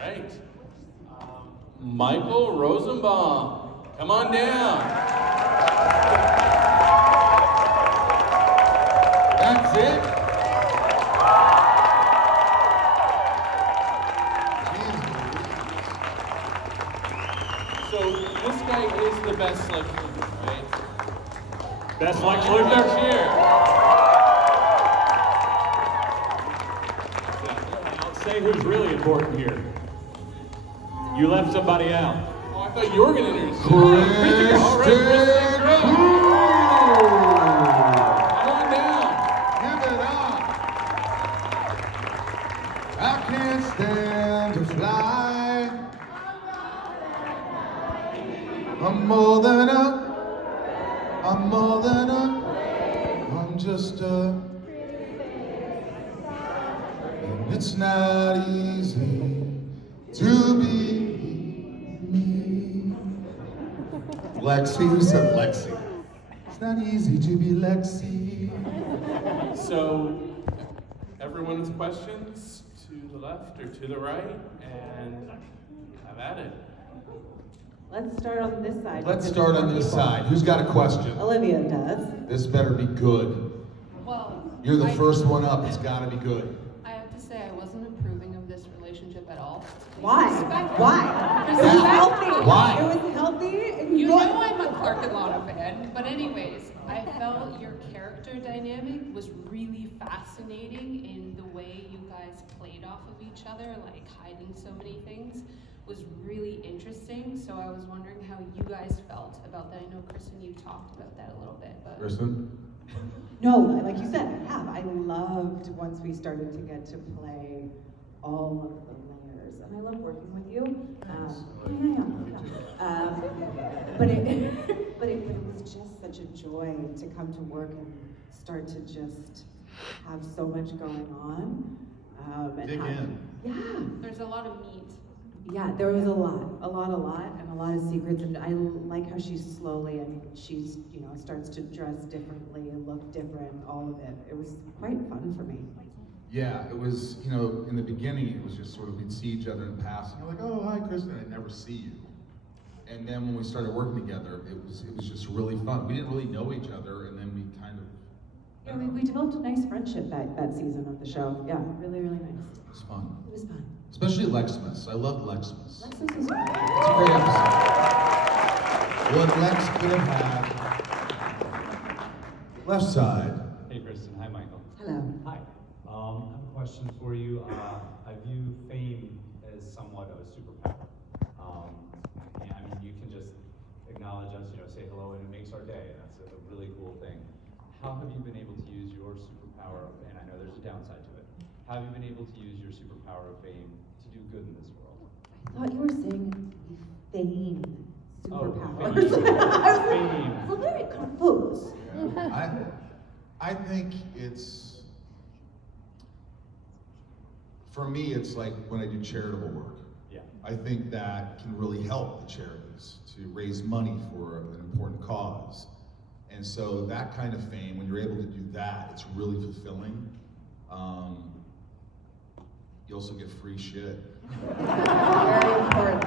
right. Michael Rosenbaum, come on down. That's it. So this guy is the best Lex Luthor, right? Best Lex Luthor? Cheer. I'll say who's really important here. You left somebody out. Oh, I thought you were going to introduce him. Kristin All right, Kristin Kreuk. Come on down. Give it up. I can't stand to fly. I'm more than I'm just and it's not easy to be me. Lexi, who said Lexi? It's not easy to be Lexi. So, everyone has questions to the left or to the right, and have at it. Let's start on this side. Let's start on this side. Who's got a question? Olivia does. This better be good. Well, You're the first one up. It's got to be good. I have to say I wasn't approving of this relationship at all. Why? Respectful. Why? It was healthy. Why? It was healthy. And You know I'm a Clark and Lana fan, but anyways, I felt your character dynamic was really fascinating in the way you guys played off of each other, like hiding so many things was really interesting. So I was wondering how you guys felt about that. I know, Kristin, you talked about that a little bit, but Kristin? No, like you said, I have. I loved once we started to get to play all of the layers, and I love working with you. But it was just such a joy to come to work and start to just have so much going on. Dig in. Yeah. there's a lot of meat. Yeah, there was a lot, and a lot of secrets, and I like how she's slowly, and she's, starts to dress differently and look different, all of it. It was quite fun for me. Yeah, it was, in the beginning, it was just sort of, we'd see each other in passing. You're like, oh, hi, Kristin, I'd never see you. And then when we started working together, it was just really fun. We didn't really know each other, and then we kind of... Yeah, we developed a nice friendship that season of the show. Yeah, really, really nice. It was fun. It was fun. Especially Lexmas. I loved Lexmas. Lexus was fun. It's a great episode. What Lex could have had. Left side. Hey, Kristin. Hi, Michael. Hello. Hi. I have a question for you. I view fame as somewhat of a superpower. And, I mean, you can just acknowledge us, say hello, and it makes our day. That's a really cool thing. How have you been able to use your superpower, and I know there's a downside to it, how have you been able to use your superpower of fame to do good in this world? I thought you were saying fame superpowers. Oh, I was fame. like, very confused. Yeah. I think it's, for me, it's like when I do charitable work. Yeah. I think that can really help the charities to raise money for an important cause. And so that kind of fame, when you're able to do that, it's really fulfilling. You also get free shit. Very important.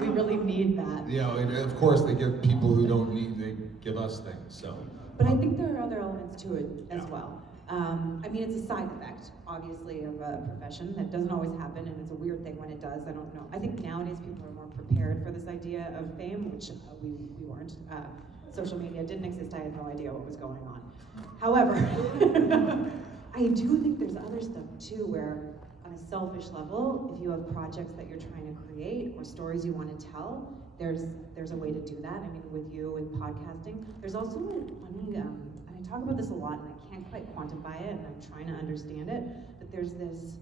We really need that. And of course they give people who don't need, they give us things, so. But I think there are other elements to it as well. I mean, it's a side effect, obviously, of a profession that doesn't always happen, and it's a weird thing when it does. I don't know. I think nowadays people are more prepared for this idea of fame, which we weren't. Social media didn't exist. I had no idea what was going on. However, I do think there's other stuff too, where on a selfish level, if you have projects that you're trying to create or stories you want to tell, there's a way to do that. I mean, with you, with podcasting, there's also a funny, and I talk about this a lot, and I can't quite quantify it, and I'm trying to understand it, but there's this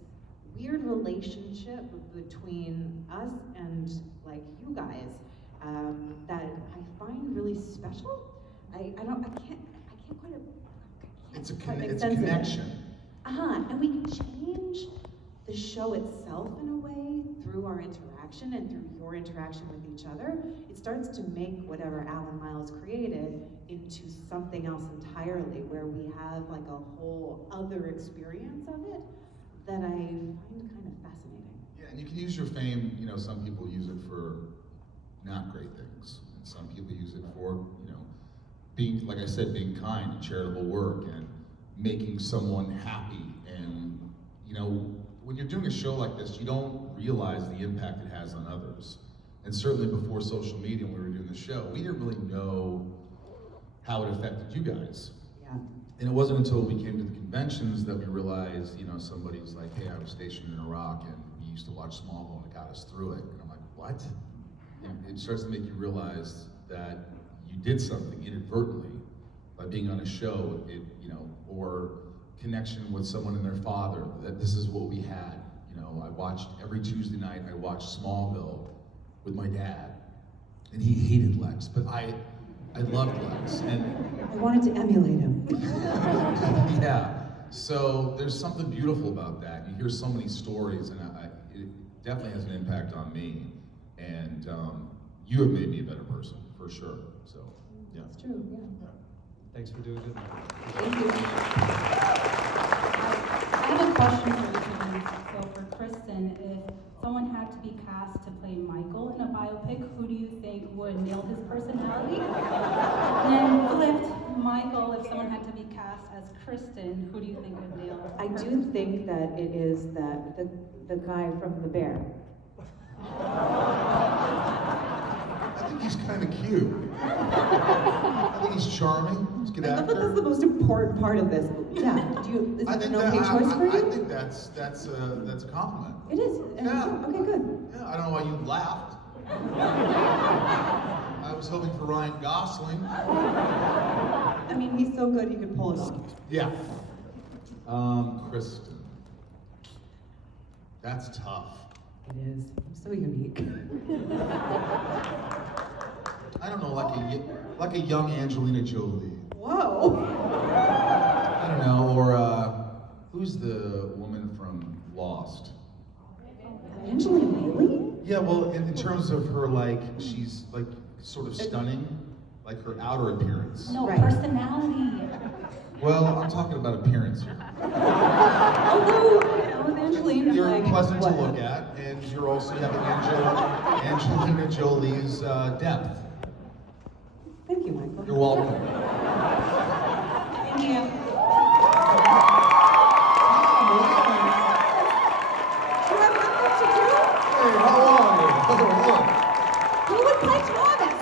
weird relationship between us and like you guys that I find really special. I can't quite. It's a connection. And we can change the show itself in a way through our interaction and through your interaction with each other. It starts to make whatever Alan Miles created into something else entirely, where we have like a whole other experience of it that I find kind of fascinating. Yeah, And you can use your fame, some people use it for not great things. And some people use it for, being, like I said, being kind and charitable work and making someone happy. And, when you're doing a show like this, you don't realize the impact it has on others. And certainly before social media, when we were doing the show, we didn't really know how it affected you guys. Yeah. And it wasn't until we came to the conventions that we realized, somebody's like, hey, I was stationed in Iraq and we used to watch Smallville and it got us through it. And I'm like, what? And it starts to make you realize that you did something inadvertently by being on a show, or connection with someone and their father, that this is what we had. I watched every Tuesday night, I watched Smallville with my dad. And he hated Lex, but I loved Lex. And I wanted to emulate him. yeah, so there's something beautiful about that. You hear so many stories, and it definitely has an impact on me. And you have made me a better person, for sure. So, yeah. It's true, yeah. Thanks for doing it. Thank you. I have a question for each of you. So for Kristin, if someone had to be cast to play Michael in a biopic, who do you think would nail his personality? And then flipped, Michael, if someone had to be cast as Kristin, who do you think would nail her? I do think that it is the guy from The Bear. I think he's kind of cute. I think he's charming. He's a good I thought that's actor. the most important part of this. Yeah, is I that think an okay choice for I you? think that's a compliment. It is. Yeah. Okay, good. Yeah, I don't know why you laughed. I was hoping for Ryan Gosling. I mean, he's so good he could pull it off. Yeah. Kristin. That's tough. It is. I'm so unique. I don't know, like a young Angelina Jolie. Whoa. I don't know, or who's the woman from Lost? Angelina Jolie? Yeah, well, in terms of her, she's sort of stunning, her outer appearance. No, Right. personality. Well, I'm talking about appearance here. Although, with Angelina, You're like, pleasant to what? look at, and you're also having Angelina Jolie's depth. Thank you, Michael. You're welcome. Thank you. Do I have nothing to do? Hey, how are you? Oh, look. Who would play Thomas?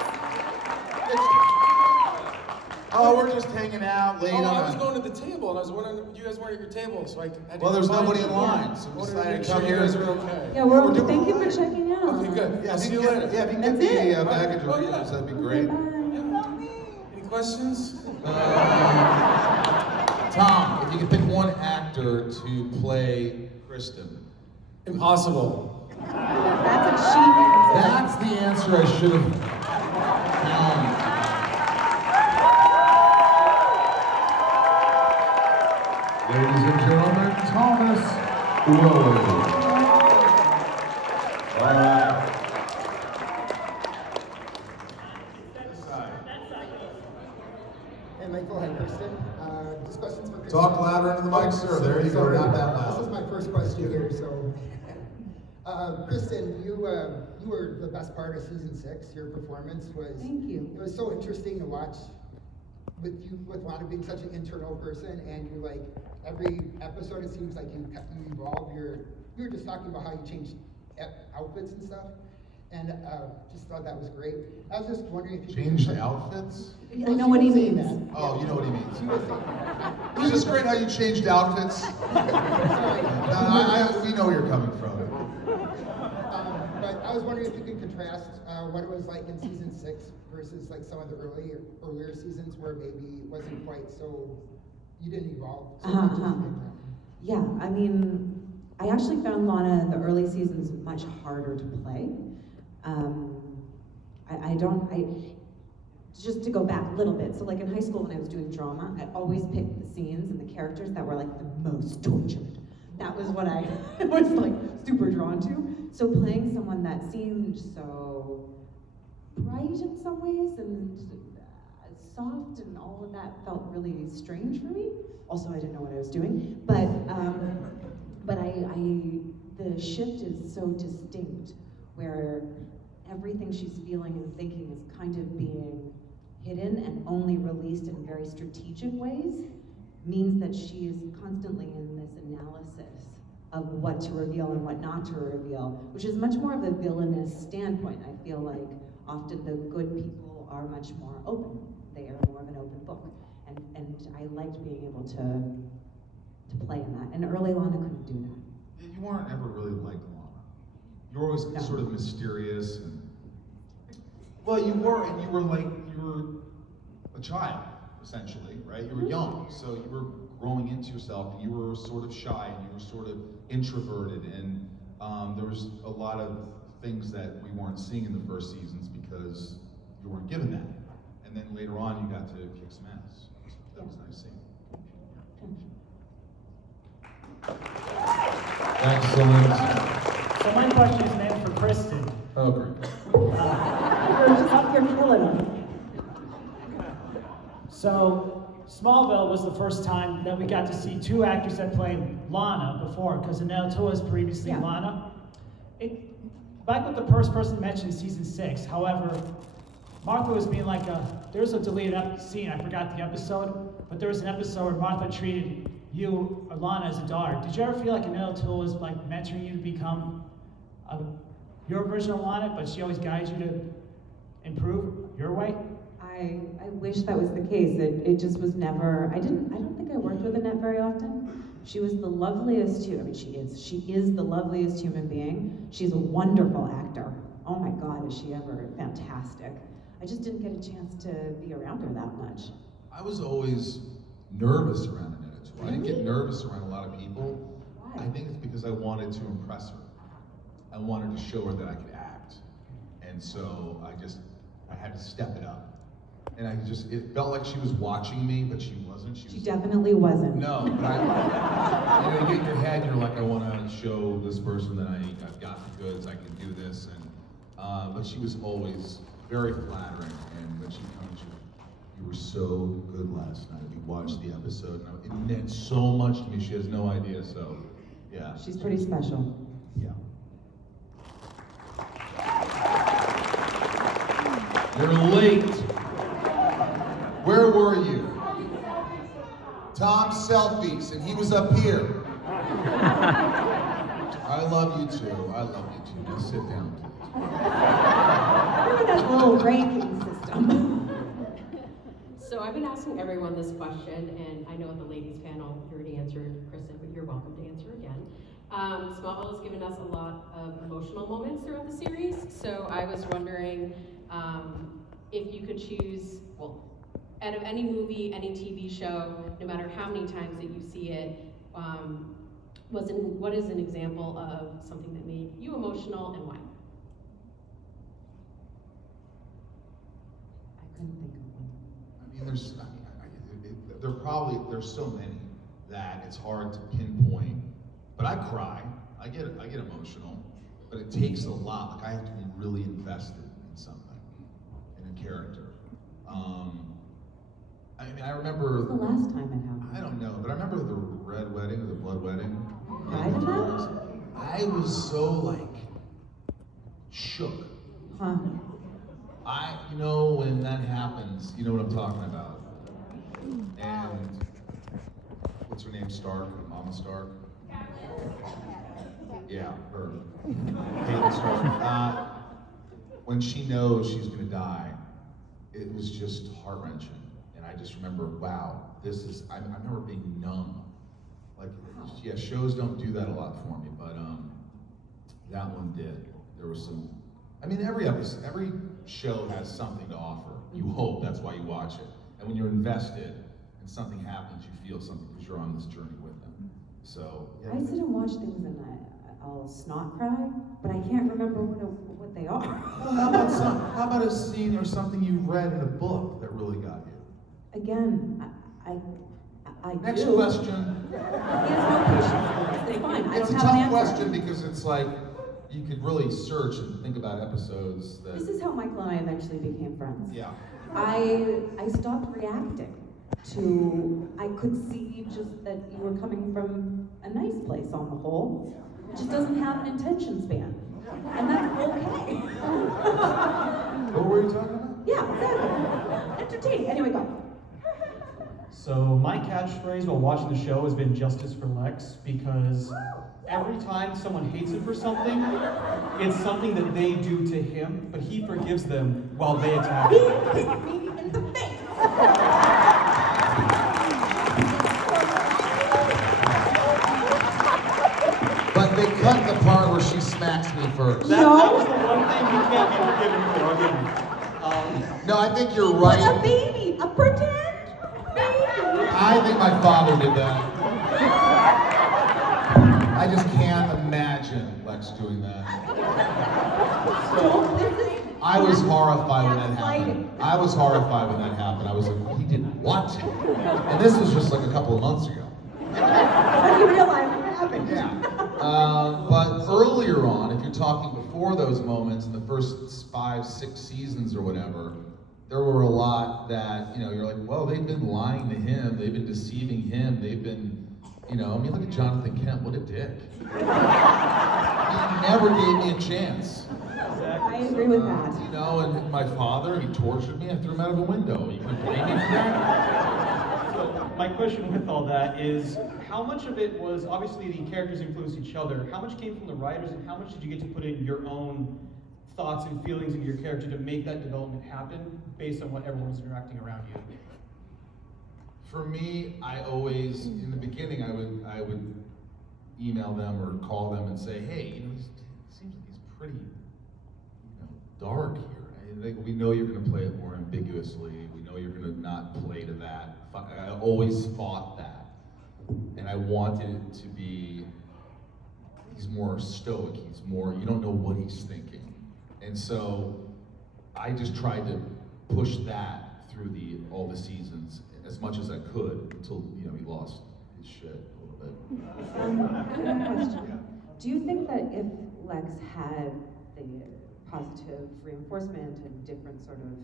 Oh, we're just hanging out late Oh, I on was a... going to the table, and I was wondering if you guys weren't at your table, so I had to Well, there's find nobody you. in line, so we Wanted to decided make to come sure here. you guys are okay. Yeah, we're doing thank you all for right. checking out. Okay, good. Yeah, I'll if see you you can later. get, yeah, if you can That's get the it. baggage Oh, around, yeah. that'd be great. Any questions? Tom, if you could pick one actor to play Kristin. Impossible. That's a cheap answer. That's the answer I should have found. Ladies and gentlemen, Thomas Welling. All right. Hey, Michael. Hi, Kristin. Just questions for Kristin. Talk louder into the mic, sir. There you go. Sorry. Not that This is loud. my first question here, so. Kristin, you were the best part of season 6. Your performance was. Thank you. It was so interesting to watch with Wanda being such an internal person, and you every episode it seems like you evolve. You were just talking about how you changed outfits and stuff, and just thought that was great. I was just wondering if you could Changed confirm- outfits? I know what he She was saying means. that. Oh, you know what he means. She was saying It was just great how you changed outfits. Sorry. We know where you're coming from. But I was wondering if you could contrast what it was like in season 6 versus some of the earlier seasons where maybe it wasn't quite so, you didn't evolve so much as you did now. Yeah, I mean, I actually found Lana in the early seasons much harder to play. Just to go back a little bit, so in high school when I was doing drama, I always picked the scenes and the characters that were the most tortured. That was what I was super drawn to. So playing someone that seemed so bright in some ways and soft and all of that felt really strange for me. Also, I didn't know what I was doing, but the shift is so distinct, where everything she's feeling and thinking is kind of being hidden and only released in very strategic ways, means that she is constantly in this analysis of what to reveal and what not to reveal, which is much more of a villainous standpoint. I feel like often the good people are much more open. They are more of an open book. And I liked being able to play in that. And early Lana couldn't do that. You weren't ever really like Lana. You were always No. sort of mysterious and, well, you were a child, essentially, right? You were young, so you were growing into yourself, and you were sort of shy, and you were sort of introverted, and there was a lot of things that we weren't seeing in the first seasons because you weren't given that. And then later on, you got to kick some ass. That was nice seeing. Excellent. So my question is meant for Kristin. Oh, great. You're killing them. So Smallville was the first time that we got to see two actors that played Lana before, because Annette was previously Yeah. Lana. Back with the first person mentioned season 6. However, Martha was being like there's a deleted scene, I forgot the episode, but there was an episode where Martha treated you, or Lana, as a daughter. Did you ever feel like Annette O'Toole was like mentoring you to become your version of Lana, but she always guides you to improve your way? I wish that was the case. It just was never, I don't think I worked with Annette very often. She was the loveliest she is the loveliest human being. She's a wonderful actor. Oh my God, is she ever fantastic. I just didn't get a chance to be around her that much. I was always nervous around Annette O'Toole. I didn't get Really? nervous around a lot of people. Why? I think it's because I wanted to impress her. I wanted to show her that I could act. And so I had to step it up. And it felt like she was watching me, but she wasn't. She definitely wasn't. No, but you get in your head, you're like, I want to show this person that I've got the goods, I can do this. And but she was always very flattering. And when she comes, you were so good last night. We watched the episode, and it meant so much to me. She has no idea. So, yeah. She's pretty special. Yeah. You're late. Where were you? Tom's selfies, and he was up here. I love you too. I love you too. Now sit down, please. Look at that little ranking system. So I've been asking everyone this question, and I know at the ladies panel you already answered, Kristin, but you're welcome to answer again. Smallville has given us a lot of emotional moments throughout the series, so I was wondering if you could choose, well, out of any movie, any TV show, no matter how many times that you see it, what is an example of something that made you emotional and why? I couldn't think of one. I mean, there's so many that it's hard to pinpoint. But I cry. I get emotional. But it takes a lot. Like I have to be really invested in something, in a character. I mean, I remember. When's the last time it happened? I don't know, but I remember the red wedding or the blood wedding. Cried at that? I was so like shook. Huh. When that happens, you know what I'm talking about. And what's her name? Stark, Mama Stark. Yeah, her. Caitlin Stark. When she knows she's gonna die, it was just heart-wrenching. And I just remember, wow, I remember being numb. Like, yeah, shows don't do that a lot for me, but that one did. There was some, every show has something to offer. You hope, that's why you watch it. And when you're invested and something happens, you feel something because you're on this journey with them. So, yeah. I sit and watch things and I'll snot cry, but I can't remember what they are. Well, how about a scene or something you read in a book that really got you? Again, I Next do. question. He has no patience for this. It's fine. I It's don't a have an tough answer. question because it's like, you could really search and think about episodes that. This is how Michael and I eventually became friends. Yeah. I stopped reacting to, I could see just that you were coming from a nice place on the whole. It just doesn't have an attention span. And that's okay. What were you talking about? Yeah, exactly. Entertaining. Anyway, go. So my catchphrase while watching the show has been justice for Lex, because every time someone hates him for something, it's something that they do to him, but he forgives them while they attack He him. kicked me in the face. But they cut the part where she smacks me first. That was the one thing you can't be forgiven for, I'll give you. No, I think you're What a right. baby, a pretend baby. I think my father did that. I just can't imagine Lex doing that. I was horrified when that happened. I was horrified when that happened. I was like, he didn't want to. And this was just like a couple of months ago. When you realize what happened. Yeah. But earlier on, if you're talking before those moments in the first 5, 6 seasons or whatever, there were a lot that, you're like, well, they've been lying to him, they've been deceiving him, they've been, look at Jonathan Kent, what a dick. He never gave me a chance. I agree with that. And my father, he tortured me, I threw him out of a window. You can blame me for that? So my question with all that is, how much of it was, obviously the characters influenced each other, how much came from the writers and how much did you get to put in your own thoughts and feelings of your character to make that development happen based on what everyone was interacting around you? For me, I always, in the beginning, I would email them or call them and say, hey, it seems like he's pretty, dark here. We know you're going to play it more ambiguously. We know you're going to not play to that. I always fought that, and I wanted it to be. He's more stoic. He's more. You don't know what he's thinking, and so I just tried to push that through all the seasons as much as I could until he lost his shit a little bit. Question. Do you think that if Lex had the positive reinforcement and different sort of,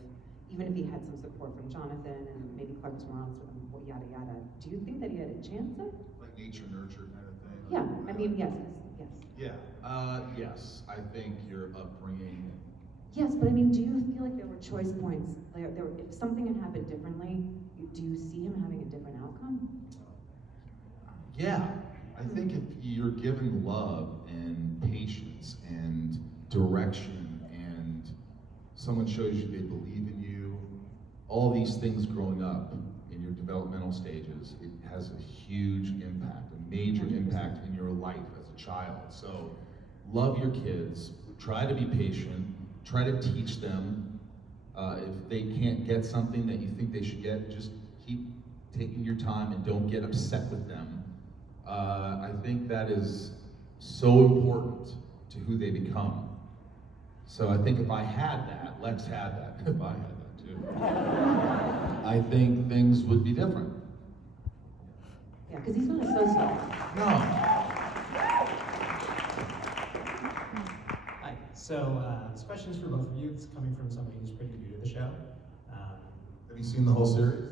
even if he had some support from Jonathan and maybe Clark was more honest with him, yada yada, do you think that he had a chance at? Like nature nurture kind of thing. Yeah, I mean, yes. Yeah. Yes. I think your upbringing. Yes, but I mean, do you feel like there were choice points? Like, if something had happened differently, do you see him having a different outcome? Yeah. I think if you're given love and patience and direction and someone shows you they believe in you, all these things growing up in your developmental stages, it has a huge impact, a major impact in your life as a child. So love your kids, try to be patient, try to teach them. If they can't get something that you think they should get, just keep taking your time and don't get upset with them. I think that is so important to who they become. So I think if I had that, Lex had that, if I had that too, I think things would be different. Yeah, because he's not a sociopath. No. Hi. So this question is for both of you. It's coming from somebody who's pretty new to the show. Have you seen the whole series?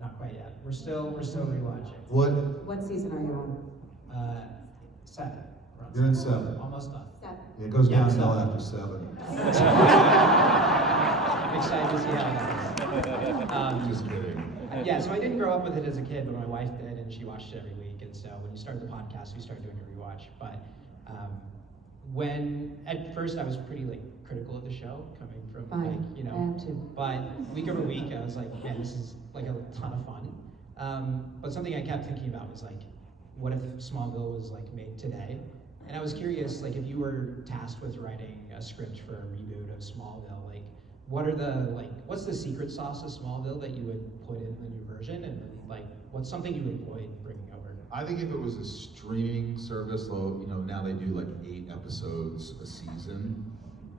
Not quite yet. We're still rewatching. What? Season are you on? 7. You're in 7. Almost done. 7. It goes Yeah, downhill so- after 7. I'm excited to see how it goes. Just kidding. Yeah, so I didn't grow up with it as a kid, but my wife did, and she watched it every week. And so when you started the podcast, we started doing a rewatch. But when at first I was pretty critical of the show, coming from Fine. I am too. But week over week, I was like, man, this is a ton of fun. But something I kept thinking about was what if Smallville was made today? And I was curious, if you were tasked with writing a script for a reboot of Smallville, what's the secret sauce of Smallville that you would put in the new version, and what's something you would avoid bringing over? I think if it was a streaming service, now they do 8 episodes a season.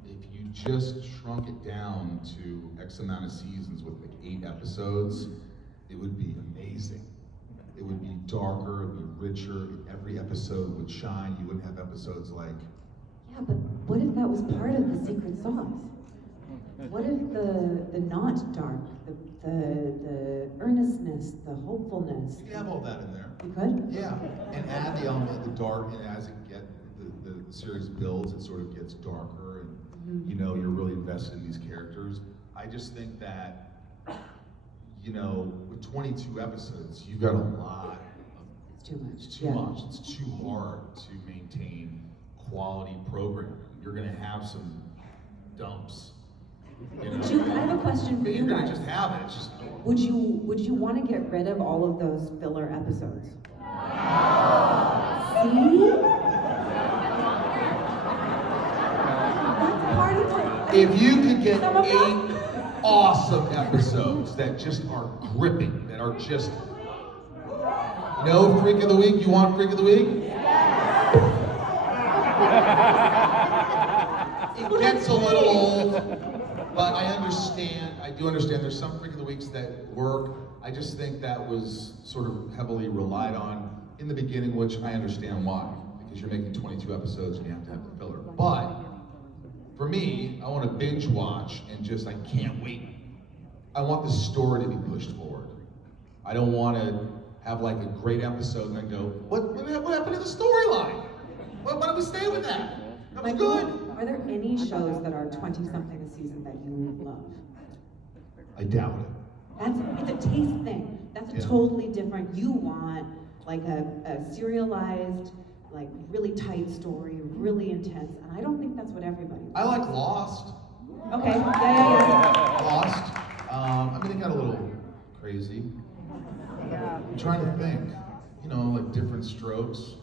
If you just shrunk it down to X amount of seasons with 8 episodes, it would be amazing. It would be darker, it would be richer, every episode would shine. You wouldn't have episodes Yeah, but what if that was part of the secret sauce? What if the not dark, the earnestness, the hopefulness? You could have all that in there. You could? Yeah, and add the element of the dark, and as it get, the series builds, it sort of gets darker, and you know, you're really invested in these characters. I just think that, you know, with 22 episodes, you've got a lot. It's too much. It's too much. It's too hard to maintain quality programming. You're going to have some dumps. You know? I have a question for you You're going guys. to just have it. It's just Would you want to get rid of all of those filler episodes? See? That's part of it. if you could get Some of them- 8 awesome episodes that just are gripping, that are just no freak of the week. You want freak of the week? It gets a little old, but I understand. I do understand. There's some freak of the weeks that work. I just think that was sort of heavily relied on in the beginning, which I understand why, because you're making 22 episodes and you have to have the filler. But for me, I want to binge watch and just, I can't wait. I want the story to be pushed forward. I don't want to have like a great episode and then go, what happened to the storyline? Why don't we stay with that? That was good. Are there any shows that are 20-something a season that you love? I doubt it. It's a taste thing. That's a Yeah. totally different. You want like a serialized, like really tight story, really intense, and I don't think that's what everybody. I like Lost. Okay. Yeah. Lost. I mean, it got a little crazy. I'm trying to think. You know, like different strokes.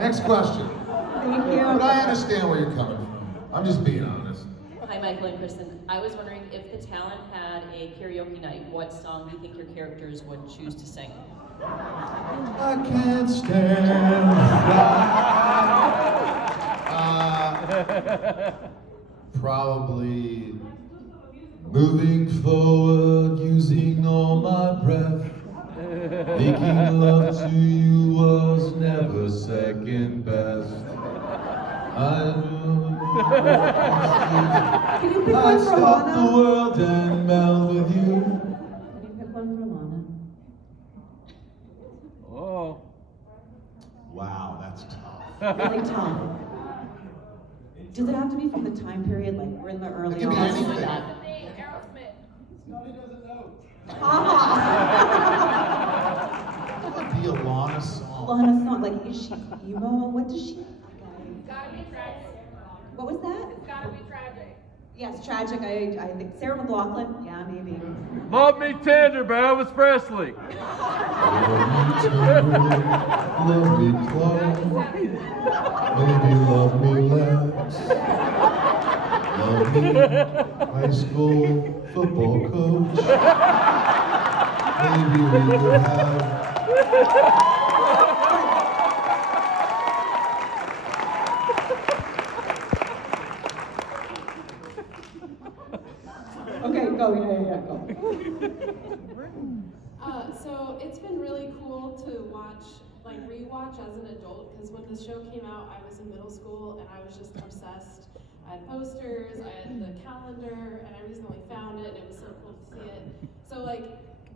Next question. Thank you. But I understand where you're coming from. I'm just being honest. Hi, Michael and Kristen. I was wondering if the talent had a karaoke night, what song do you think your characters would choose to sing? I can't stand probably moving forward, using all my breath. Making love to you was never second best. Can you pick I'd one for stop the Lana? world and melt with you. Can you pick one for Lana? Oh. Wow, that's tough. Really tough. Does it have to be from the time period, like we're in the early It can be aughts? anything. It would be a Lana song. Lana song, like is she emo? What does she? What was that? It's gotta be tragic. Yes, tragic. I think Sarah McLachlan. Yeah, maybe. Love me tender by Elvis Presley. Love me close, maybe love me less. Love me, high school football coach. Maybe we could have. Okay, go. Yeah, go. So it's been really cool to watch, like rewatch as an adult, because when the show came out, I was in middle school and I was just obsessed. I had posters, I had the calendar, and I recently found it, and it was so cool to see it. So like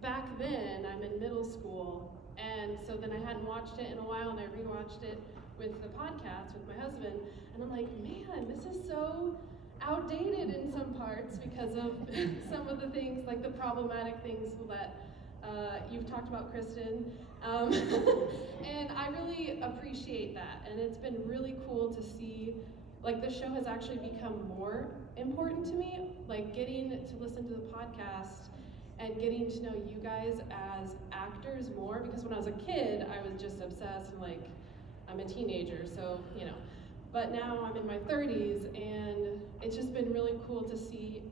back then, I'm in middle school, and so then I hadn't watched it in a while, and I rewatched it with the podcast with my husband, and I'm like, man, this is so outdated in some parts because of some of the things, like the problematic things that you've talked about, Kristin. And I really appreciate that. And it's been really cool to see, like the show has actually become more important to me, like getting to listen to the podcast and getting to know you guys as actors more, because when I was a kid, I was just obsessed and like, I'm a teenager, so, you know. But now I'm in my 30s, and it's just been really cool to see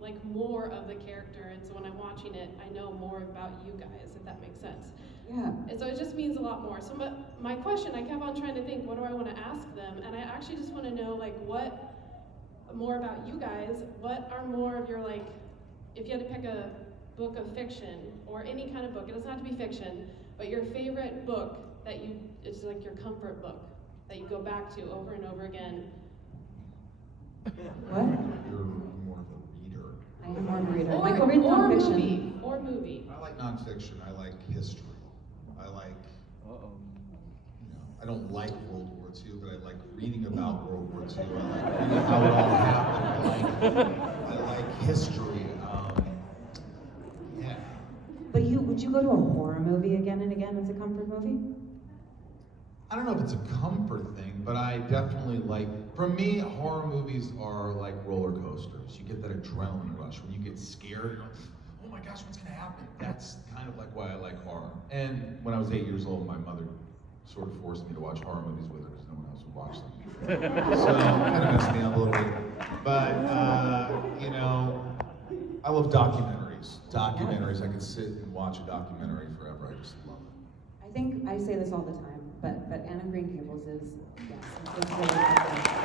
like more of the character, and so when I'm watching it, I know more about you guys, if that makes sense. Yeah. And so it just means a lot more. So my question, I kept on trying to think, what do I want to ask them? And I actually just want to know, like, what more about you guys? What are more of your, like, if you had to pick a book of fiction, or any kind of book, it doesn't have to be fiction, but your favorite book that it's like your comfort book that you go back to over and over again. What? You're more of a reader. I am more of a reader. Or, Like, read or nonfiction. movie. Or movie. I like nonfiction. I like history. I like I don't like World War II, but I like reading about World War II. I like reading how it all happened. I like history. Yeah. But would you go to a horror movie again and again as a comfort movie? I don't know if it's a comfort thing, but I definitely like, for me, horror movies are like roller coasters. You get that adrenaline rush. When you get scared, you're like, oh my gosh, what's gonna happen? That's kind of like why I like horror. And when I was 8 years old, my mother sort of forced me to watch horror movies with her because no one else would watch them. So it kind of messed me up a little bit. But, you know, I love documentaries. Documentaries, I could sit and watch a documentary forever. I just love it. I think I say this all the time, but Anne of Green Gables is, yes, it's really good. And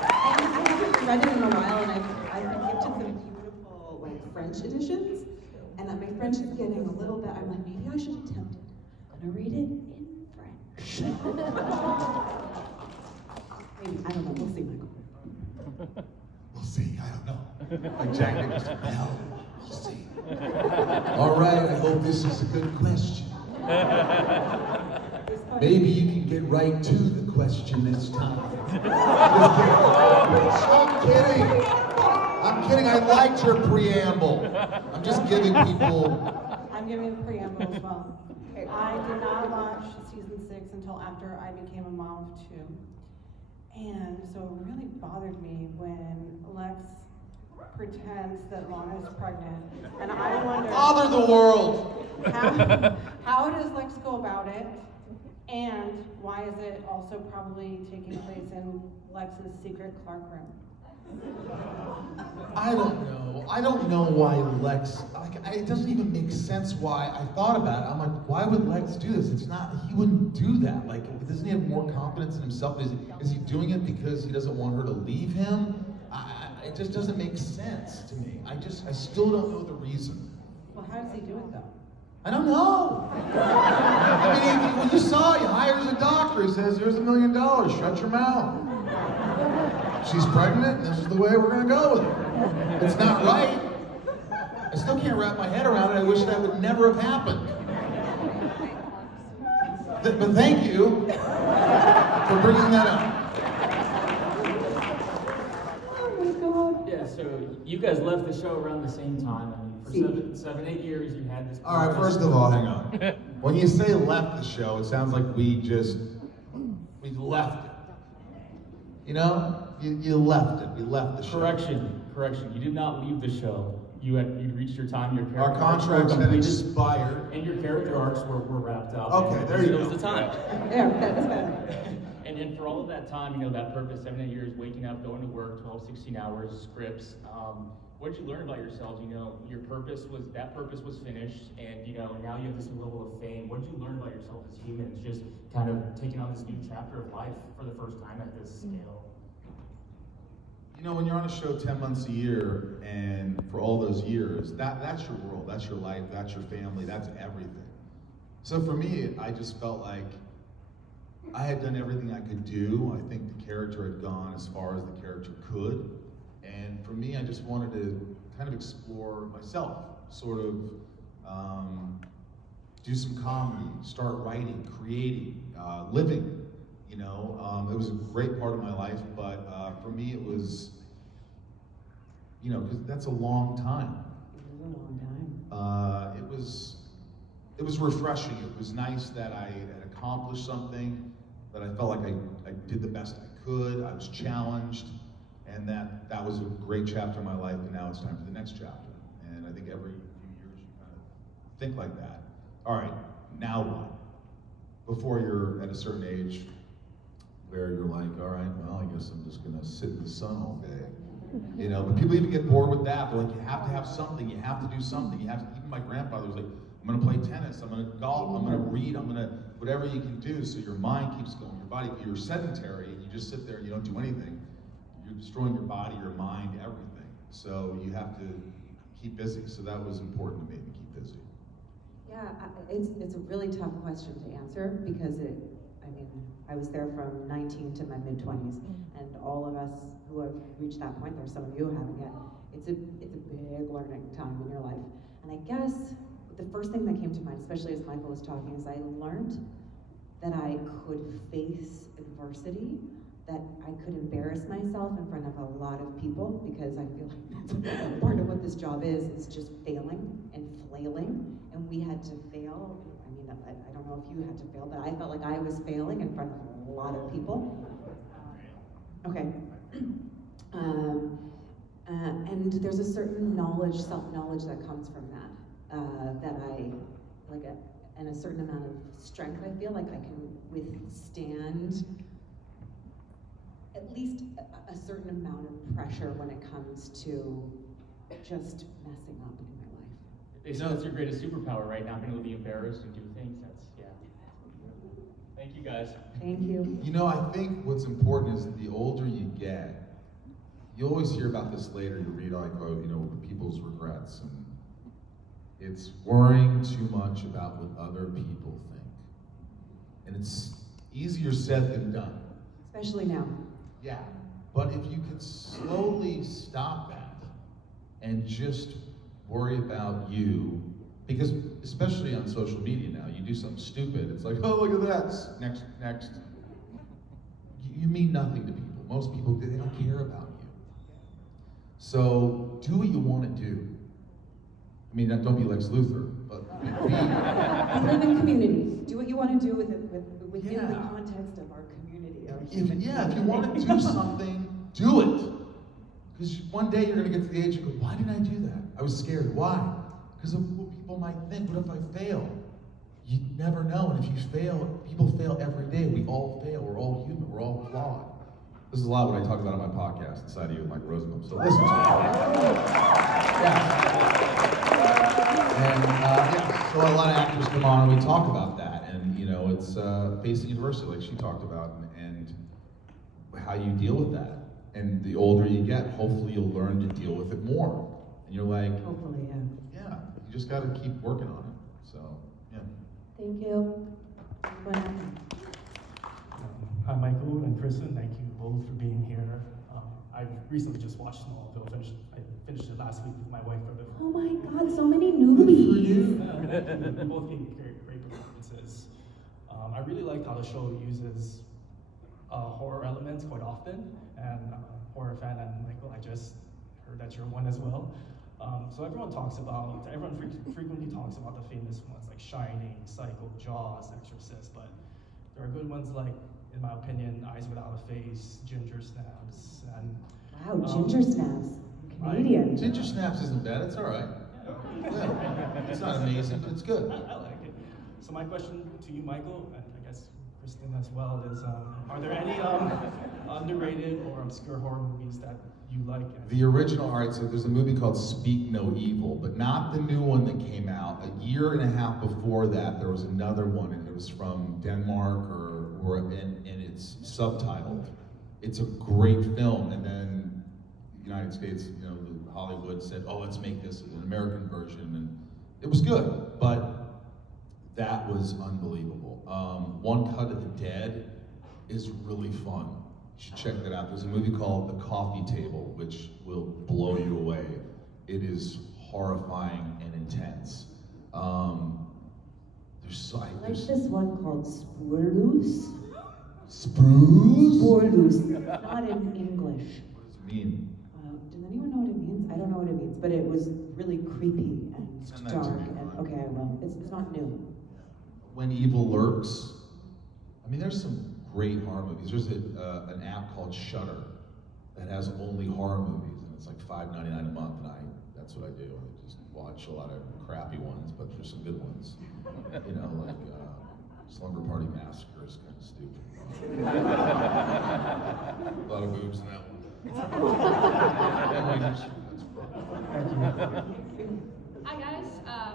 I haven't read it in a while, and I've been gifted some beautiful, like, French editions, and that my French is getting a little bit, I'm like, maybe I should attempt it. I'm gonna read it in French. Maybe, I don't know, we'll see, Michael. We'll see, I don't know. Like Jack Nicholson, well, we'll see. All right, I hope this is a good question. Maybe you can get right to the question this time. I'm kidding. I'm kidding, I liked your preamble. I'm just giving people... I'm giving a preamble as well. I did not watch season 6 until after I became a mom of 2. And so it really bothered me when Lex pretends that Lana is pregnant. And I wonder... Bother the world! How does Lex go about it? And why is it also probably taking place in Lex's secret Clark room? I don't know. I don't know why Lex, it doesn't even make sense why I thought about it. I'm like, why would Lex do this? It's not, he wouldn't do that. Like, doesn't he have more confidence in himself? Is he doing it because he doesn't want her to leave him? It just doesn't make sense to me. I still don't know the reason. Well, how does he do it though? I don't know. I mean, when you saw, he hires a doctor. He says, "Here's $1 million. Shut your mouth." She's pregnant. This is the way we're gonna go with it. It's not right. I still can't wrap my head around it. I wish that would never have happened. But thank you for bringing that up. Yeah, so you guys left the show around the same time. I mean, for 7, 8 years, you had this. All right, first of all, hang on. When you say left the show, it sounds like we left it. You know? You left it. We left the show. Correction. You did not leave the show. You reached your time. Your Our contracts had expired. And your character arcs were wrapped up. Okay, there you go. It was the time. Yeah, that's better. And for all of that time, you know, that purpose, 7, 8 years, waking up, going to work, 12, 16 hours, scripts, what did you learn about yourselves? You know, that purpose was finished, and, you know, now you have this new level of fame. What did you learn about yourself as humans, just kind of taking on this new chapter of life for the first time at this scale? You know, when you're on a show 10 months a year, and for all those years, that's your world, that's your life, that's your family, that's everything. So for me, I just felt like I had done everything I could do. I think the character had gone as far as the character could. And for me, I just wanted to kind of explore myself, sort of do some comedy, start writing, creating, living, you know. It was a great part of my life, but for me it was, you know, because that's a long time. It was a long time. It was refreshing. It was nice that I had accomplished something, that I felt like I did the best I could. I was challenged, and that was a great chapter of my life, and now it's time for the next chapter. And I think every few years you kind of think like that. All right, now what? Before you're at a certain age where you're like, all right, well, I guess I'm just gonna sit in the sun all day. You know, but people even get bored with that. They're like, you have to have something, you have to do something, you have to, even my grandfather was like, I'm gonna play tennis, I'm gonna golf, I'm gonna read, I'm gonna, whatever you can do so your mind keeps going, your body. If you're sedentary and you just sit there and you don't do anything, you're destroying your body, your mind, everything. So you have to keep busy. So that was important to me, to keep busy. Yeah, it's a really tough question to answer because I was there from 19 to my mid-20s, and all of us who have reached that point, there's some of you who haven't yet, it's a big learning time in your life. And I guess the first thing that came to mind, especially as Michael was talking, is I learned that I could face adversity, that I could embarrass myself in front of a lot of people, because I feel like that's part of what this job is just failing and flailing, and we had to fail. I mean, I don't know if you had to fail, but I felt like I was failing in front of a lot of people. Okay. And there's a certain knowledge, self-knowledge that comes from that, that I, and a certain amount of strength I feel like I can withstand at least a certain amount of pressure when it comes to just messing up in my life. They say that's your greatest superpower, right? Not being able to be embarrassed and do things. That's, yeah. Thank you, guys. Thank you. You know, I think what's important is the older you get, you always hear about this later, you read like, oh, you know, people's regrets, and it's worrying too much about what other people think. And it's easier said than done. Especially now. Yeah, but if you could slowly stop that and just worry about you, because especially on social media now, you do something stupid, it's like, oh, look at that, next. You mean nothing to people. Most people, they don't care about you. So do what you want to do. I mean, don't be Lex Luthor, but We live in community. Do what you want to do within the context of our community. If you want to do something, do it. Because one day you're going to get to the age of, why did I do that? I was scared. Why? Because of what people might think. What if I fail? You never know. And if you fail, people fail every day. We all fail. We're all human. We're all flawed. This is a lot what I talk about on my podcast, Inside of You with Mike Rosenbaum. So listen to it. So a lot of actors come on and we talk about that. And, you know, it's facing adversity, like she talked about, and how you deal with that. And the older you get, hopefully you'll learn to deal with it more. And you're like, hopefully, yeah. Yeah, you just got to keep working on it. So, yeah. Thank you. Hi, Michael and Kristin. Thank you both for being here. I've recently just watched Smallville. I finished it last week with my wife. Oh my God, so many newbies. You both gave great performances. I really liked how the show uses horror elements quite often. And horror fan, and Michael, I just heard that you're one as well. So everyone frequently talks about the famous ones like Shining, Psycho, Jaws, Exorcist, but there are good ones like, in my opinion, Eyes Without a Face, Ginger Snaps, and wow, Ginger Snaps, Canadian. Ginger Snaps isn't bad. It's all right. Yeah. It's not amazing, but it's good. I like it. So my question to you, Michael, and I guess Kristin as well, is are there any underrated or obscure horror movies that you like? The original, all right, so there's a movie called Speak No Evil, but not the new one that came out. A year and a half before that, there was another one, and it was from Denmark, and it's subtitled. It's a great film, and then the United States, you know, Hollywood said, oh, let's make this an American version, and it was good, but that was unbelievable. One Cut of the Dead is really fun. You should check that out. There's a movie called The Coffee Table, which will blow you away. It is horrifying and intense. I like this one called Spoorloos. Spruce? Spoorloos, not in English. What does it mean? Does anyone know what it means? I don't know what it means, but it was really creepy and Send that to dark. me. And okay, I will. It's not new. When Evil Lurks. I mean, there's some great horror movies. There's an app called Shudder that has only horror movies, and it's like $5.99 a month, and that's what I do. I just watch a lot of crappy ones, but there's some good ones. You know, like Slumber Party Massacre is kind of stupid. A lot of boobs in that one. Hi guys,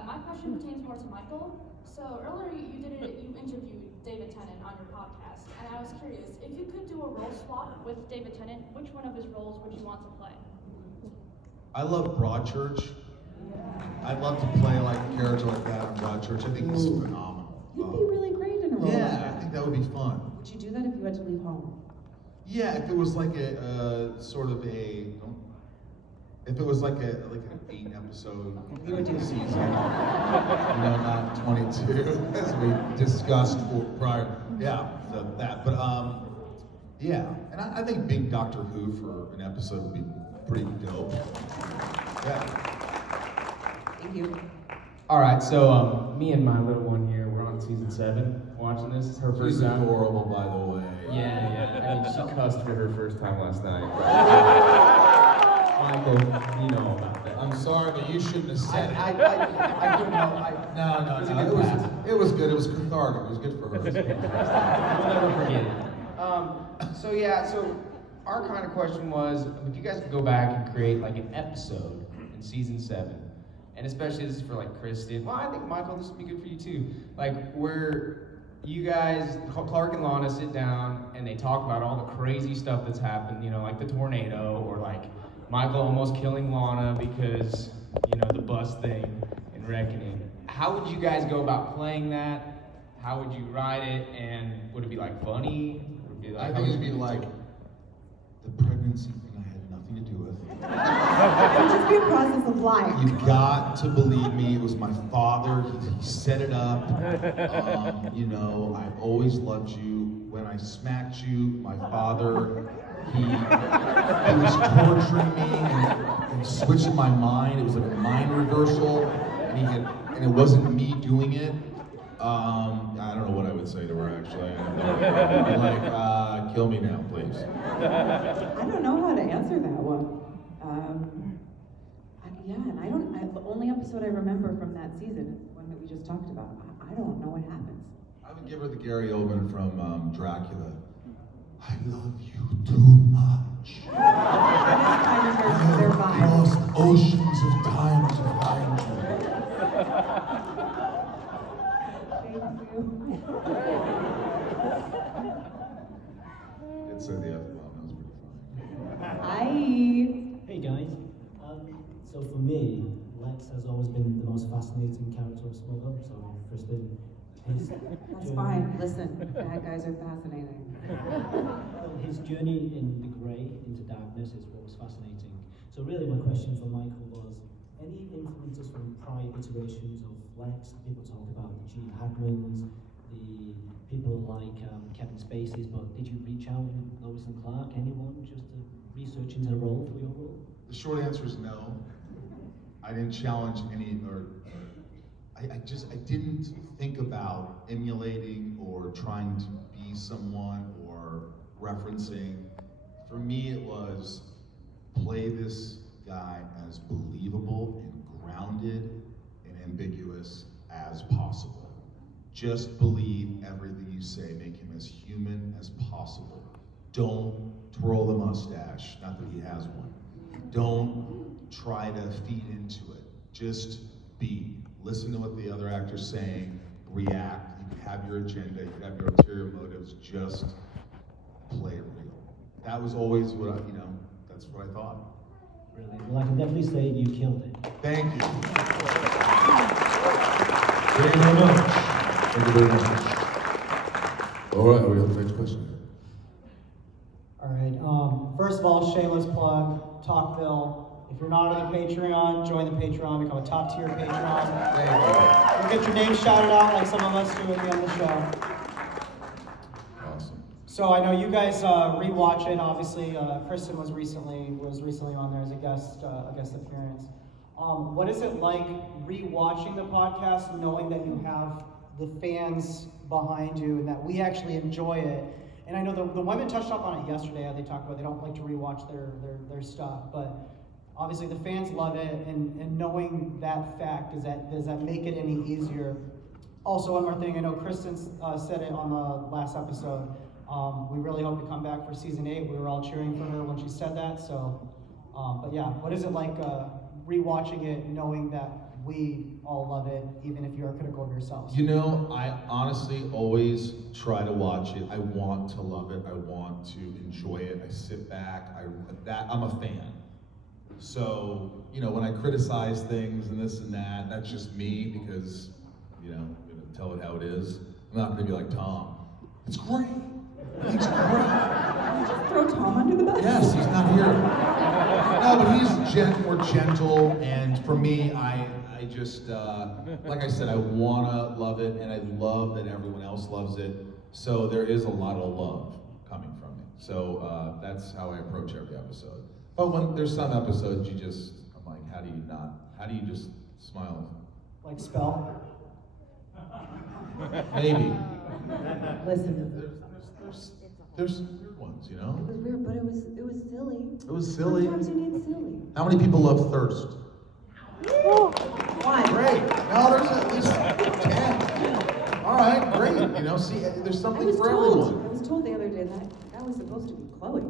my question pertains more to Michael. So earlier you interviewed David Tennant on your podcast, and I was curious, if you could do a role swap with David Tennant, which one of his roles would you want to play? I love Broadchurch. I'd love to play like a character like that on Broadchurch. I think he's phenomenal. You'd be really great in a role like Yeah, that. I think that would be fun. Would you do that if you had to leave home? Yeah, if it was like a sort of if it was like an 8-episode season, you know, not 22, as we discussed prior. Yeah, but yeah, and I think being Doctor Who for an episode would be pretty dope. Yeah. Thank you. All right, so me and my little one here, we're on season 7 watching this. It's her first She's time. adorable, by the way. Yeah. I mean, she cussed for her first time last night. Michael, you know about that. I'm sorry, but you shouldn't have said it. I don't know. No. It was good. It was cathartic. It was good for her. We'll never forget it. So our kind of question was, if you guys could go back and create like an episode in season 7, and especially this is for like Kristin. Well, I think Michael, this would be good for you too. Like where you guys, Clark and Lana, sit down and they talk about all the crazy stuff that's happened. You know, like the tornado, or like Michael almost killing Lana because the bus thing in Reckoning. How would you guys go about playing that? How would you write it? And would it be like funny? Would it be like, I think it'd be like the pregnancy thing I had nothing to do with. It would just be a process of life. You got to believe me, it was my father, he set it up. I've always loved you. When I smacked you, my father, he was torturing me and switching my mind. It was like a mind reversal, and it wasn't me doing it. I don't know what I would say to her, actually. I'd be like, kill me now, please. I don't know how to answer that one. The only episode I remember from that season is the one that we just talked about. I don't know what happens. I would give her the Gary Oldman from Dracula. I love you too much. Kind of their vibe. I've lost oceans of time to find you. Did say the F-bomb, that was pretty funny. Hi. Hey guys. So for me, Lex has always been the most fascinating character of Smallville. So Kristin, That's fine. Listen, bad guys are fascinating. His journey in the grey into darkness is what was fascinating. So really, my question for Michael was: any influences from prior iterations of Lex? People talk about the Gene Hackmans, the people like Kevin Spacey's, but did you reach out with Lois and Clark? Anyone just to research into the role for your role? The short answer is no. I didn't challenge any, I didn't think about emulating or trying to be someone or referencing. For me, it was play this guy as believable and grounded and ambiguous as possible. Just believe everything you say, make him as human as possible. Don't twirl the mustache, not that he has one. Don't try to feed into it. Just be. Listen to what the other actor's saying, react. You can have your agenda, you can have your ulterior motives, just play it real. That was always what that's what I thought. Brilliant. Well, I can definitely say you killed it. Thank you. Thank you very much. Thank you very much. All right, we got the next question. All right, first of all, shameless plug, Talkville. If you're not on the Patreon, join the Patreon, become a top tier Patreon. Thank you. You'll get your name shouted out like some of us do at the end of the show. Awesome. So I know you guys rewatch it. Obviously, Kristin was recently on there as a guest appearance. What is it like rewatching the podcast, knowing that you have the fans behind you and that we actually enjoy it? And I know the women touched up on it yesterday. They talked about they don't like to rewatch their stuff, but obviously the fans love it, and knowing that fact, does that make it any easier? Also, one more thing, I know Kristin said it on the last episode. We really hope to come back for season 8. We were all cheering for her when she said that. So, but yeah, what is it like rewatching it, knowing that we all love it, even if you're critical of yourselves? I honestly always try to watch it. I want to love it. I want to enjoy it. I sit back. I'm a fan. So, when I criticize things and this and that, that's just me because, I'm going to tell it how it is. I'm not going to be like Tom. It's great. It's great. Did you just throw Tom under the bus? Yes, he's not here. No, but he's more gentle, and for me, I just, like I said, I want to love it, and I love that everyone else loves it. So there is a lot of love coming from it. So that's how I approach every episode. But when there's some episodes I'm like, how do you just smile? Like Spell? Maybe. Listen, There's weird ones, you know? it was weird, but it was silly. It was silly. Sometimes you need silly. How many people love Thirst? One. Great. No, there's at least 10. All right, great. You know, see, there's something for everyone. I was told the other day that was supposed to be Chloe.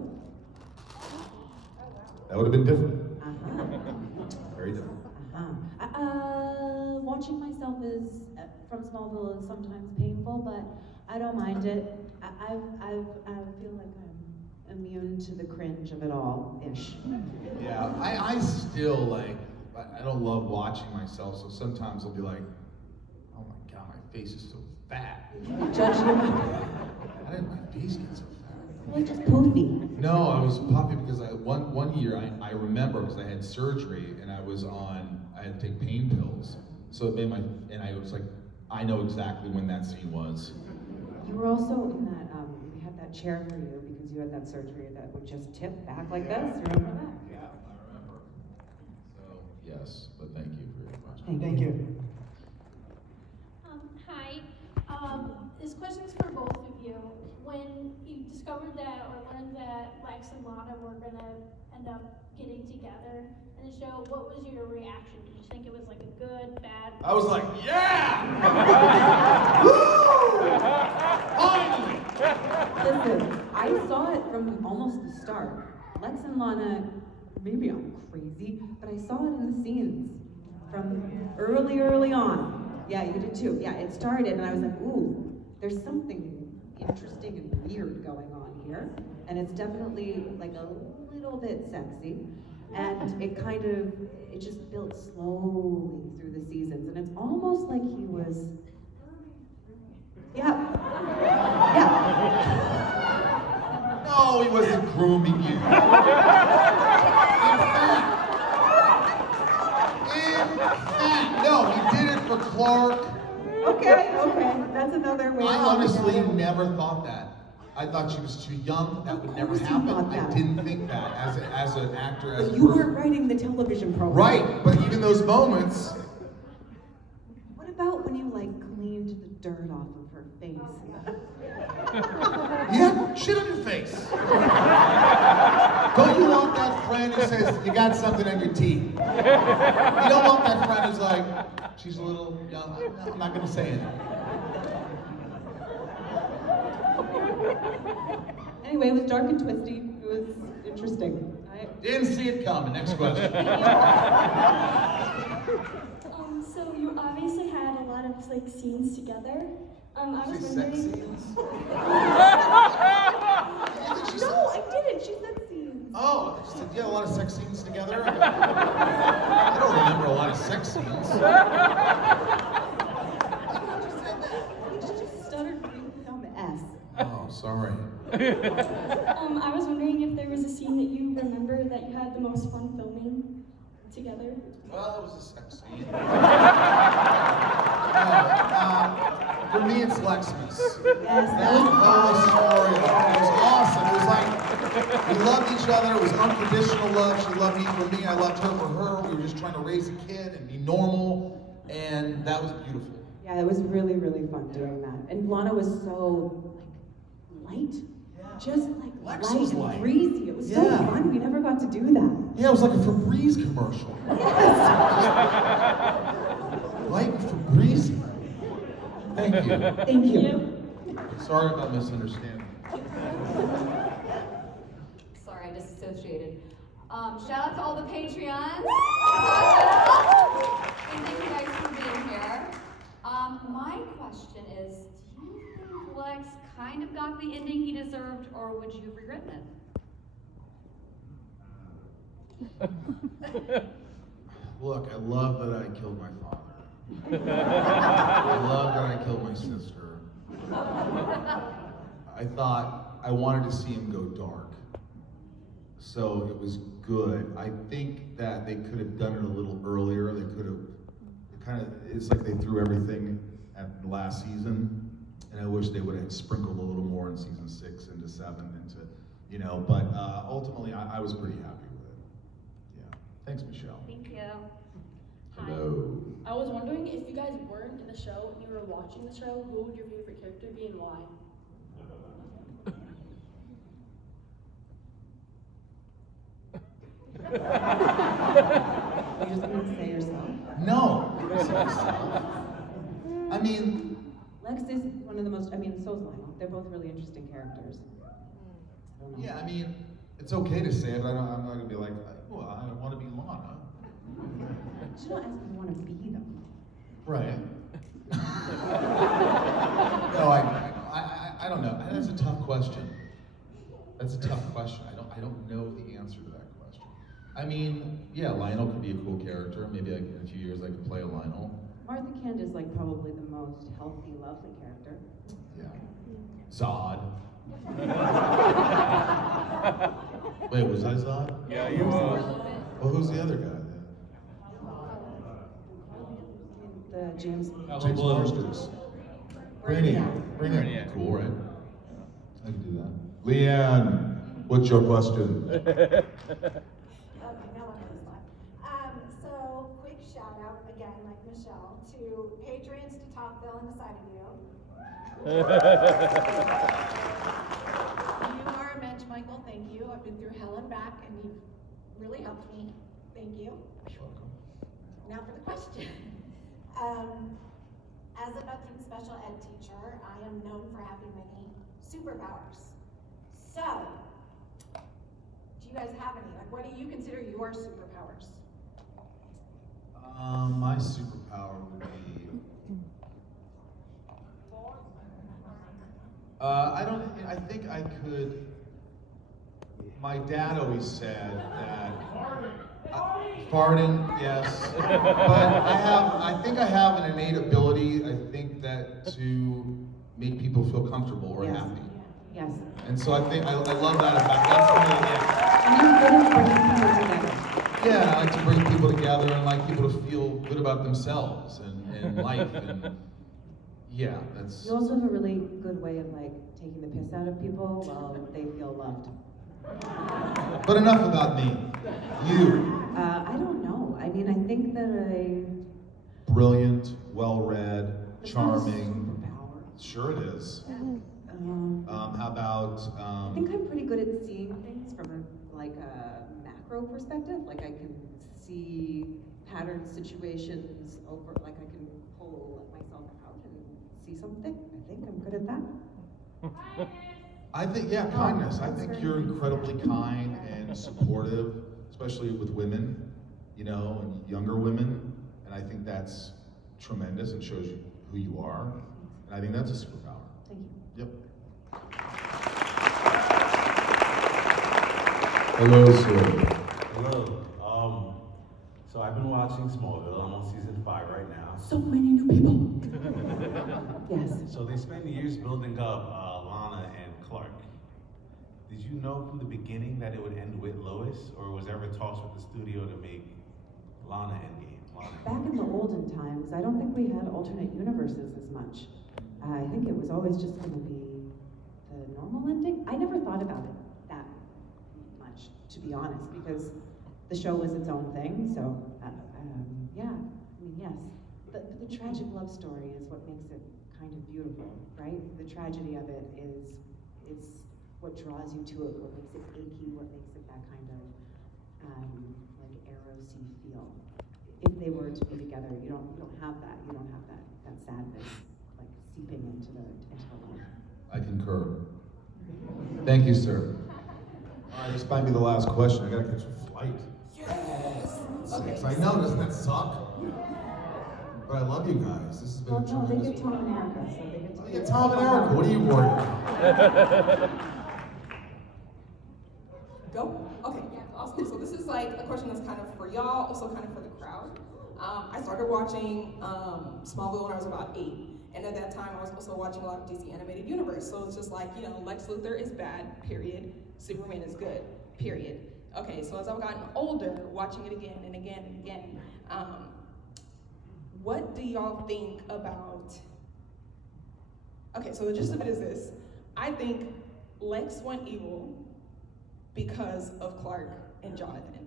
That would have been different. Uh-huh. Very different. Watching myself from Smallville is sometimes painful, but I don't mind it. I feel like I'm immune to the cringe of it all-ish. Yeah, I still I don't love watching myself, so sometimes I'll be like, oh my God, my face is so fat. Judge you. How did my face get so fat? Like just poofy. No, I was puffy because one year I remember because I had surgery and I had to take pain pills. So it made and I was like, I know exactly when that scene was. You were also in that, we had that chair for you because you had that surgery that would just tip back like this. Remember that? Yeah, I remember. So, yes, but thank you for your question. Thank you. Hi. This question's for both of you. When you discovered that or learned that Lex and Lana were gonna end up getting together in the show, what was your reaction? Did you think it was like a good, bad? I was like, yeah! Woo! Finally! Listen, I saw it from almost the start. Lex and Lana, maybe I'm crazy, but I saw it in the scenes from early on. Yeah, you did too. Yeah, it started and I was like, ooh, there's something interesting and weird going on here. And it's definitely like a little bit sexy. And it just built slowly through the seasons. And it's almost like he was, yeah. No, he wasn't grooming you. In fact, no, he did it for Clark. Okay, that's another way. I honestly never thought that. I thought she was too young. That would never happen. I didn't think that as an actor, as a But you person. weren't writing the television program. Right, but even those moments. What about when you cleaned the dirt off of her face? Yeah, shit on your face. Don't you want that friend who says, you got something on your teeth? You don't want that friend who's like, she's a little young. I'm not going to say anything. Anyway, it was dark and twisty. It was interesting. Didn't see it coming. Next question. So you obviously had a lot of scenes together. I was Sex wondering. scenes? No, I didn't. She said scenes. Oh, she said you had a lot of sex scenes together? I don't remember a lot of sex scenes. You just stuttered really dumb S. Oh, sorry. I was wondering if there was a scene that you remember that you had the most fun filming together. Well, it was a sex scene. For me, it's Lexmas. Yes, That whole story. It was awesome. It was like, we loved each other. It was unconditional love. She loved me for me. I loved her for her. We were just trying to raise a kid and be normal. And that was beautiful. Yeah, it was really, really fun doing that. And Lana was so, light. Just Lex light was and light. breezy. It was so Yeah. fun. We never got to do that. Yeah, it was like a Febreze commercial. Like Febreze. Thank you. Thank you. Sorry about misunderstanding. Sorry, I disassociated. Shout out to all the Patreons. And thank you guys for being here. My question is, do you think Lex kind of got the ending he deserved, or would you have regretted it? Look, I love that I killed my father. I love that I killed my sister. I thought I wanted to see him go dark. So it was good. I think that they could have done it a little earlier. They could have, it's like they threw everything at the last season. and I wish they would have sprinkled a little more in season 6 into 7 into, you know, but ultimately I was pretty happy with it. Yeah. Thanks, Michelle. Thank you. Hello. I was wondering if you guys weren't in the show and you were watching the show, who would your favorite character be and why? Are you just gonna say yourself? No. I mean, Lex is one of the most, I mean, so is Lionel. They're both really interesting characters. I don't know. yeah, I mean, it's okay to say it, but I'm not gonna be like, well, I want to be Lana. You don't ask if you want to be them. Right. No, I don't know. That's a tough question. That's a tough question. I don't know the answer to that question. I mean, yeah, Lionel could be a cool character. Maybe in a few years I could play a Lionel. Martha Kent is like probably the most healthy, lovely character. Yeah. Zod. Wait, was I Zod? Yeah, you are. Well, who's the other guy? The James Marsters. Brainiac. Brainiac. Cool, right? I can do that. Leanne, what's your question? Okay, now I'm on the spot. So quick shout out again, like Michelle, to patrons to Topville and the side of you. You are a mensch, Michael. Thank you. I've been through hell and back, and you've really helped me. Thank you. You're welcome. Now for the question. As a veteran special ed teacher, I am known for having many superpowers. So, do you guys have any? Like, what do you consider your superpowers? My superpower would be. I think I could. My dad always said that. Farting, yes. But I think I have an innate ability, I think that to make people feel comfortable or happy. Yes. And so I think I love that about that's And you're good at bringing people together. yeah, I like to bring people together and like people to feel good about themselves and life and yeah, that's You also have a really good way of like taking the piss out of people while they feel loved. But enough about me. You. I don't know. I mean, I think that Brilliant, well-read, charming. Sure it is. How about I think I'm pretty good at seeing things from a macro perspective. Like I can see pattern situations over, like I can pull myself out and see something. I think I'm good at that. I think, yeah, kindness. I think you're incredibly kind and supportive, especially with women, you know, and younger women. And I think that's tremendous and shows you who you are. And I think that's a superpower. Thank you. Yep. Hello, sir. Hello. So I've been watching Smallville. I'm on season 5 right now. So many new people. Yes. So they spent years building up Lana and Clark. Did you know from the beginning that it would end with Lois, or was there ever talks with the studio to make Lana endgame? Back in the olden times, I don't think we had alternate universes as much. I think it was always just going to be the normal ending. I never thought about it that much, to be honest, because the show was its own thing. So, yeah, I mean, yes. The tragic love story is what makes it kind of beautiful, right? The tragedy of it is what draws you to it, what makes it achy, what makes it that kind of like Eros-y feel. If they were to be together, you don't have that. You don't have that sadness like seeping into the love. I concur. Thank you, sir. All right, this might be the last question. I gotta catch a flight. Yes! Okay. I know, doesn't that suck? But I love you guys. This has been a No, they tremendous. get Tom and Erica, so they get to Yeah, Tom and Erica, what are you worried about? Go? Okay, yeah, awesome. So this is like a question that's kind of for y'all, also kind of for the crowd. I started watching Smallville when I was about 8. And at that time, I was also watching a lot of DC Animated Universe. So it's just like, you know, Lex Luthor is bad, period. Superman is good, period. Okay, so as I've gotten older, watching it again and again and again, what do y'all think about Okay, so the gist of it is this. I think Lex went evil because of Clark and Jonathan.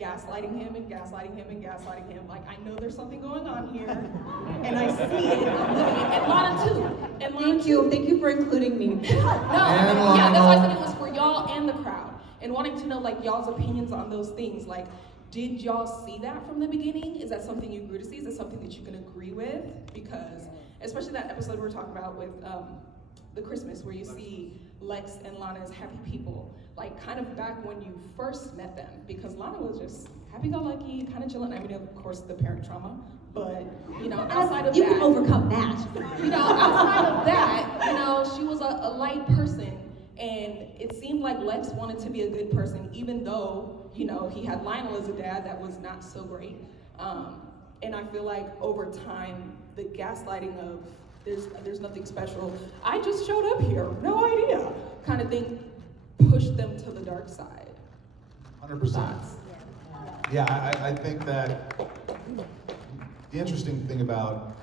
Gaslighting him and gaslighting him and gaslighting him. Like, I know there's something going on here, and I see it. And Lana too. And Lana Thank you for including me. No, yeah, that's why I said it was for y'all and the crowd. And wanting to know, like, y'all's opinions on those things. Like, did y'all see that from the beginning? Is that something you grew to see? Is that something that you can agree with? Because, especially that episode we were talking about with the Christmas, where you see Lex and Lana as happy people, like kind of back when you first met them, because Lana was just happy-go-lucky, kind of chilling. I mean, of course, the parent trauma, but, you know, outside of you that. can overcome that. You know, outside of that, you know, she was a light person, and it seemed like Lex wanted to be a good person, even though, you know, he had Lionel as a dad that was not so great. And I feel like over time, the gaslighting of there's nothing special, I just showed up here, no idea, kind of thing, pushed them to the dark side. 100%. Yeah, I think that the interesting thing about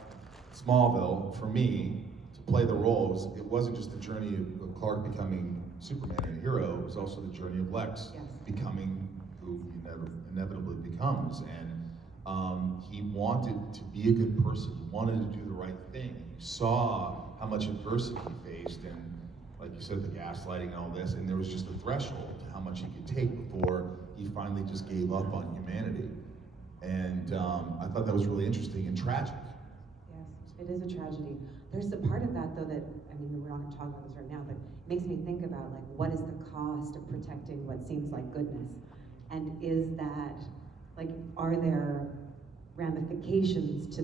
Smallville, for me, to play the role, it wasn't just the journey of Clark becoming Superman and a hero, it was also the journey of Lex becoming who he inevitably becomes. And he wanted to be a good person, he wanted to do the right thing. You saw how much adversity he faced, and like you said, the gaslighting and all this, and there was just a threshold to how much he could take before he finally just gave up on humanity. And I thought that was really interesting and tragic. Yes, it is a tragedy. There's a part of that, though, that, I mean, we're not going to talk about this right now, but it makes me think about, like, what is the cost of protecting what seems like goodness? And is that, like, are there ramifications to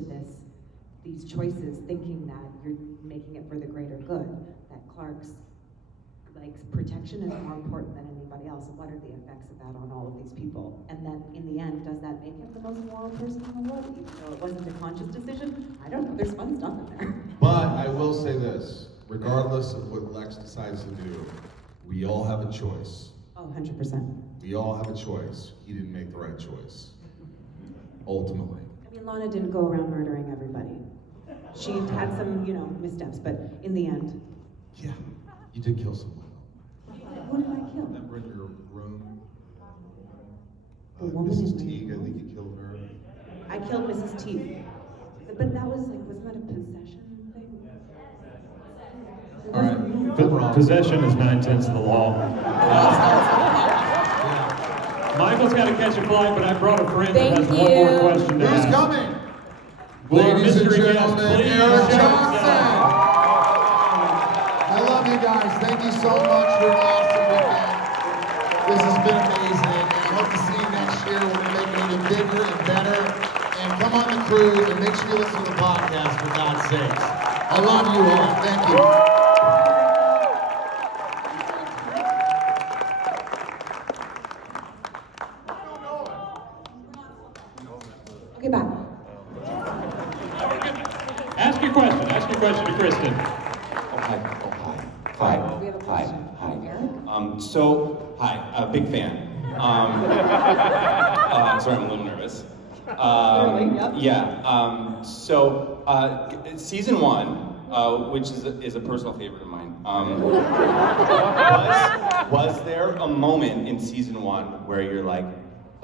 these choices, thinking that you're making it for the greater good, that Clark's, like, protection is more important than anybody else? What are the effects of that on all of these people? And then, in the end, does that make him the most moral person in the world, even though it wasn't a conscious decision? I don't know, there's fun stuff in there. But I will say this, regardless of what Lex decides to do, we all have a choice. Oh, 100%. We all have a choice. He didn't make the right choice, ultimately. I mean, Lana didn't go around murdering everybody. She had some, you know, missteps, but in the end. Yeah, you did kill someone. Who did I kill? Remember in your room? The woman Mrs. in my Teague, I think you killed her. I killed Mrs. Teague. But that was like, wasn't that a possession thing? All right. Possession is 9/10 of the law. Michael's got to catch a flight, but I brought a friend that has one more question to ask. Who's coming? Will our Ladies and mystery guest gentlemen, please Eric show Johnson. I love you guys. Thank you so much for an awesome weekend. This has been amazing. And I hope to see you next year. We're going to make it even bigger and better. And come on the cruise and make sure you listen to the podcast, for God's sakes. I love you all. Thank you. Okay, bye. Ask your question to Kristin. Hi. We have a question. Hi. Eric? Hi, a big fan. Sorry, I'm a little nervous. Season 1, which is a personal favorite of mine, was there a moment in season 1 where you're like,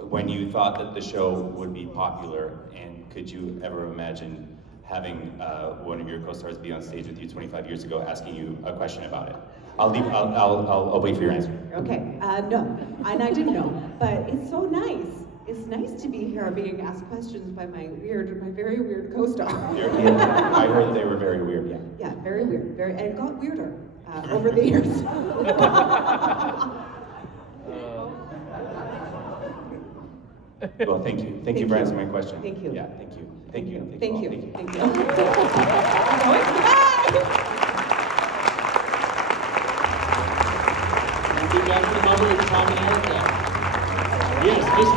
when you thought that the show would be popular, and could you ever imagine having one of your co-stars be on stage with you 25 years ago asking you a question about it? I'll wait for your answer. Okay, no, and I didn't know, but it's so nice. It's nice to be here being asked questions by my very weird co-star. I heard they were very weird, yeah. Yeah, very weird, and it got weirder over the years. Well, thank you. Thank you for answering my question. Thank you. Yeah, thank you. Thank you. Thank you. Thank you. We'll be back in a moment with Tom and Erica. Yes, just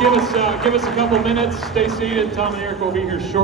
give us a couple minutes. Stay seated. Tom and Erica will be here shortly.